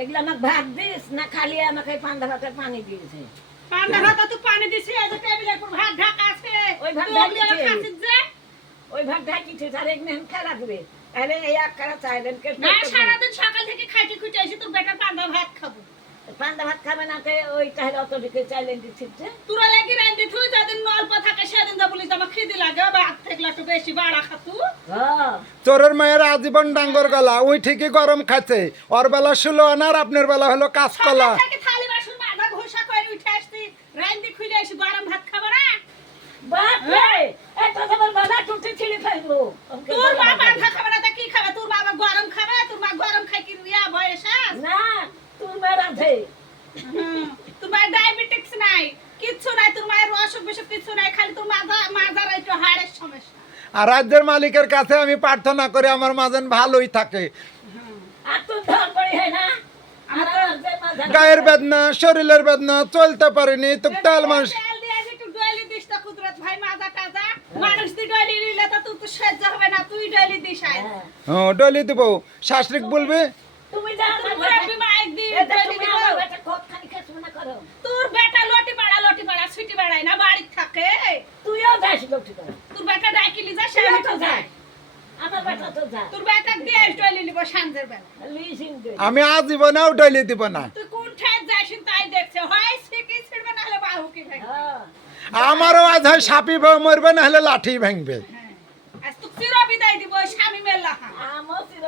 এগুলা আমাকে ভাত দিস না খালি আমাকে পান্তা ভাতের পানি দিয়েছে? পান্তা ভাত তো পানি দিছি, এই যে টেবিলের উপর ভাত ঢাকা আছে। ওই ভাত তুই ঢাকিছে। ওগুলো খাচ্ছিস যে? ওই ভাত ঢাকিছে আর এক নেন খেলা দিবে তাহলে এই এক খারা চাইলেন কে না, সারাদিন সকাল থেকে খাইতে খুঁটে এসে তোর বেটার পান্তা ভাত খাবো। পান্তা ভাত খাবে না তে ওই তাহলে অত দিকে চাইলেন দিচ্ছিস যে তোরা লাগি রান্দি তুই যেদিন অল্প থাকে সেদিন যা বলিস আমার খিদে লাগে, ভাত থাকলে একটু বেশি বাড়া খাতু। হ্যাঁ চোরের মায়ের আজীবন ডাঙ্গর গলা, ওই ঠিকই গরম খাচ্ছে। ওর বেলা 16 আনা আর আপনার বেলা হলো কাঁচকলা। সকাল থেকে থালি বাসন মাজা ঘষা করে উঠে আসছি, রান্দি খুলে এসে গরম ভাত খাবো না? বাপ রে এত তোমার বাবা টুটি ছিঁড়ে ফেলবো তোর বাবা পান্তা খাবে না তা কি খাবে? তোর বাবা গরম খাবে? তোর মা গরম খাই কি রিয়া বয়স আছে? না তোর মেয়ের আছে তোর মায়ের ডায়াবেটিস নাই, কিচ্ছু নাই, তোর মায়ের অসুখ বিসুখ কিচ্ছু নাই, খালি তোর মাজার একটু হাড়ের সমস্যা। আর রাজ্যের মালিকের কাছে আমি প্রার্থনা করি আমার মাজন ভালোই থাকে। আর তোর ধর পড়ি হয় না আর আমার যে মাঝে গায়ের বেদনা, শরীরের বেদনা, চলতে পারিনি তো তেল মাস। তেল দিয়ে একটু ডয়েলি দিস তো কুদরত ভাই, মাজা টাজা মানুষ দি ডয়েলি নিলে তো তুই তো সহ্য হবে না, তুই ডয়েলি দিস আয়। হ্যাঁ। ডলি দিব, শাশুড়ি বলবে তুমি যাও তোর না মুরব্বি মা একদিন ডয়েলি দিব। কতখানি খেস মনে করো তোর বেটা লটি পাড়া ছুটি বেড়ায় না, বাড়ি থাকে। তুইও যাস লোকটি করে তোর বেটা ডাকিলি যা, সে তুইও তো তো যায়। যাস আমার বেটা তো যা তোর বেটা দিয়ে ডয়েলি নিব সাঁঝের বেলা। লিসিং দে আমি আজীবনেও ডলি দিব না। তুই কোন ঠায় যাস তাই দেখছে, হয় সিকি ছিড়বে না হলে বাহু কি ভাঙবে। হ্যাঁ আমারও আজ হয় সাপি মরবে না হলে লাঠি ভাঙবে। আজ তুই চির বিদায় দিব, ওই স্বামী মেলা। আমও চির